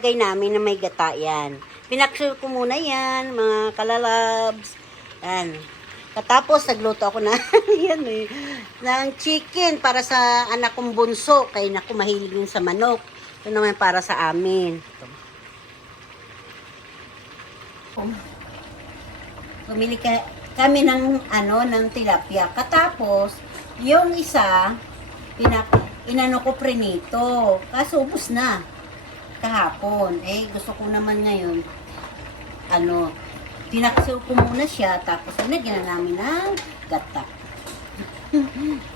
Lagay namin na may gata yan. Pinaksure ko muna yan, mga kalalabs. Yan. Katapos, nagluto ako na, yan eh, ng chicken para sa anak kong bunso. Kaya naku, mahilig yun sa manok. Ito naman para sa amin. Pumili kami ng, ng tilapia. Katapos, yung isa, inano ko prinito. Kaso, ubos na. Kahapon. Gusto ko naman ngayon, pinaksaw ko muna siya, tapos nagyan na namin ng gata.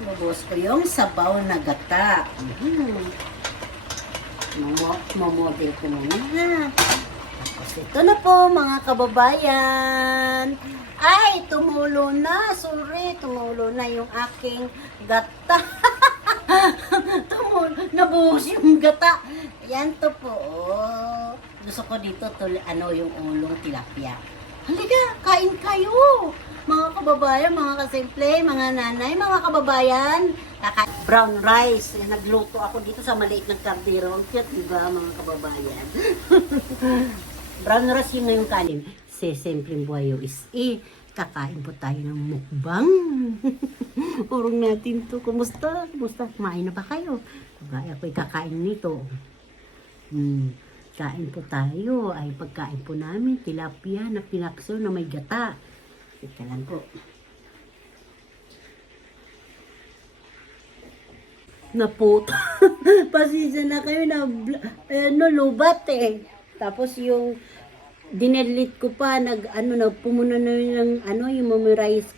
Lubos ko yung sabaw na gata. Mamodel ko muna ha. Tapos ito na po mga kababayan. Ay, tumulo na. Sorry, tumulo na yung aking gata. Nabuhos yung gata. Yan to po. Gusto ko dito yung ulong tilapia. Halika, kain kayo. Mga kababayan, mga kasimple, mga nanay, mga kababayan. Brown rice. Nagluto ako dito sa maliit ng kardero. Ang cute, diba, mga kababayan? Brown rice yun na yung kanin. Simpleng buhayo is kakain po tayo ng mukbang. Urong natin to. Kumusta? Kumain na ba kayo? Kaya ako'y kakain nito. Kain po tayo. Ay pagkain po namin, tilapia na pinakso na may gata. Ito lang po. Naputo. Pasensya na kayo na lubat eh. Tapos yung dinelit ko pa, puno na yung yung rice.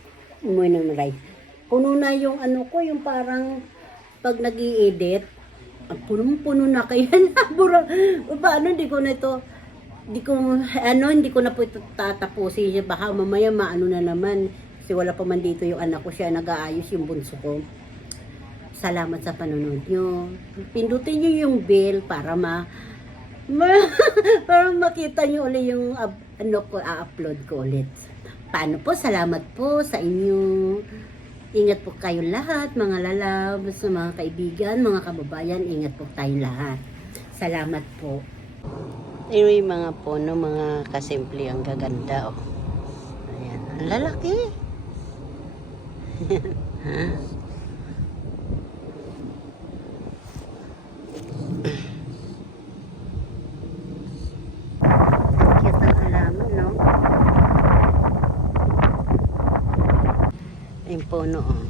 Puno na yung yung parang pag nag-i-edit, puno na kaya na. Paano, hindi ko na po ito tatapusin. Baka mamaya maano na naman. Kasi wala pa man dito yung anak ko, siya nag-aayos yung bunso ko. Salamat sa panonood nyo. Pindutin nyo yung bell para para makita nyo ulit yung upload ko ulit. Paano po? Salamat po sa inyo. Ingat po kayo lahat, mga lalabs, mga kaibigan, mga kababayan. Ingat po tayo lahat. Salamat po. Ayun yung mga puno, mga kasimple, ang gaganda. Oh. Ayan, ang lalaki. Ha? Yung puno, oh.